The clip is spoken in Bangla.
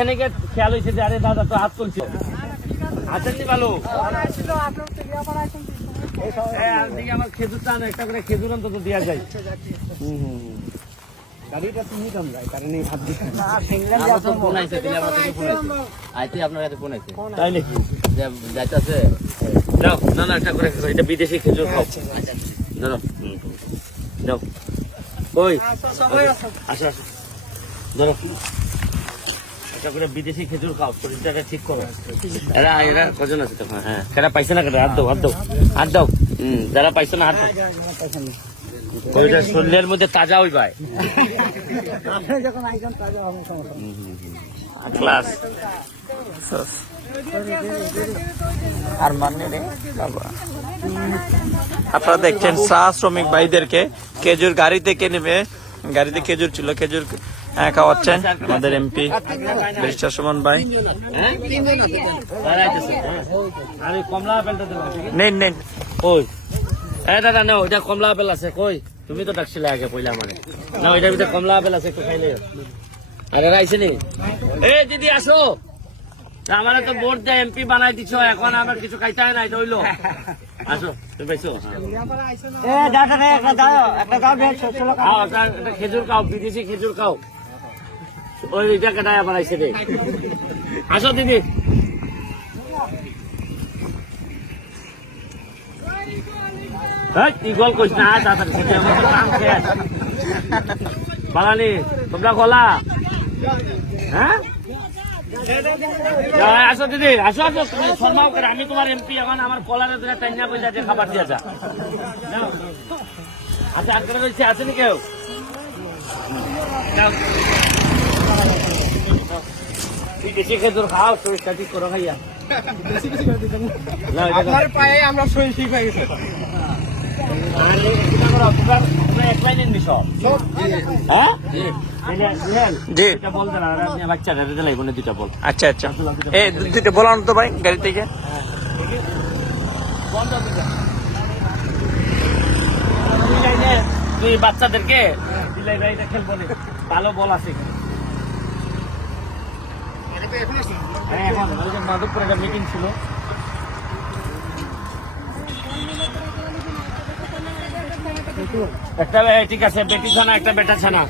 এইখানে খেয়াল হয়েছে যে আরে দাদা তো হাত তুলছে আসেননি ভালো আমার খেজুর চান একটা করে খেজুর অন্তত দেওয়া যায় গাড়িটা তুমি দাম যায় কারণ এই হাত দিচ্ছে ফোন আইছে আপনার কাছে ফোন আইছে তাই নাকি যাইতেছে দাও না না একটা করে এটা বিদেশি খেজুর খাও ধরো দাও ওই আসো আসো ধরো একটা করে বিদেশি খেজুর খাও শরীরটাকে ঠিক করো এরা এরা কজন আছে তখন হ্যাঁ কেটা পাইছে না কেটা হাত দাও হাত দাও হাত দাও যারা পাইছে না হাত দাও ওইটা শরীরের মধ্যে তাজা হই ভাই ক্লাস আর মানে রে বাবা আপনারা দেখছেন চা শ্রমিক ভাইদেরকে খেজুর গাড়ি থেকে নেবে গাড়িতে খেজুর ছিল খেজুর খাওয়াচ্ছেন আমাদের এমপি ব্যারিস্টার সুমন ভাই নেন নেন ওই দাদা না ওইটা কমলা আপেল আছে কই তুমি তো ডাকছিলে আগে পয়লা মানে না ওইটার ভিতরে কমলা আপেল আছে একটু খাইলে আরে আইছে নি এই দিদি আসো আমার তো ভোট দিয়ে এমপি বানাই দিছ এখন আমার কিছু খাইতে হয় না এটা হইলো আসো তুমি পাইছো একটা খেজুর খাও বিদেশি খেজুর খাও ওই এটা কেটায় আবার আইসে রে আসো দিদি ইগল কইস না বাঙালি তোমরা খোলা হ্যাঁ আসো দিদি আসো আসো তুমি শর্মাও করে আমি তোমার এমপি এখন আমার কলারে ধরে টাইনা পয়সা দিয়ে খাবার দিয়ে যা আচ্ছা আর করে বলছি আসেনি কেউ বেশি খেজুর খাও শরীরটা ঠিক করো খাইয়া আপনার পায়ে আমরা শরীর ঠিক হয়ে গেছে আচ্ছা আচ্ছা এই দুইটা বলান তো ভাই গাড়ি থেকে তুই বাচ্চাদেরকে খেলবো ভালো বল আছে মাধবপুর একটা মিটিং ছিল একটা ঠিক আছে বেটি ছানা একটা বেটা ছানা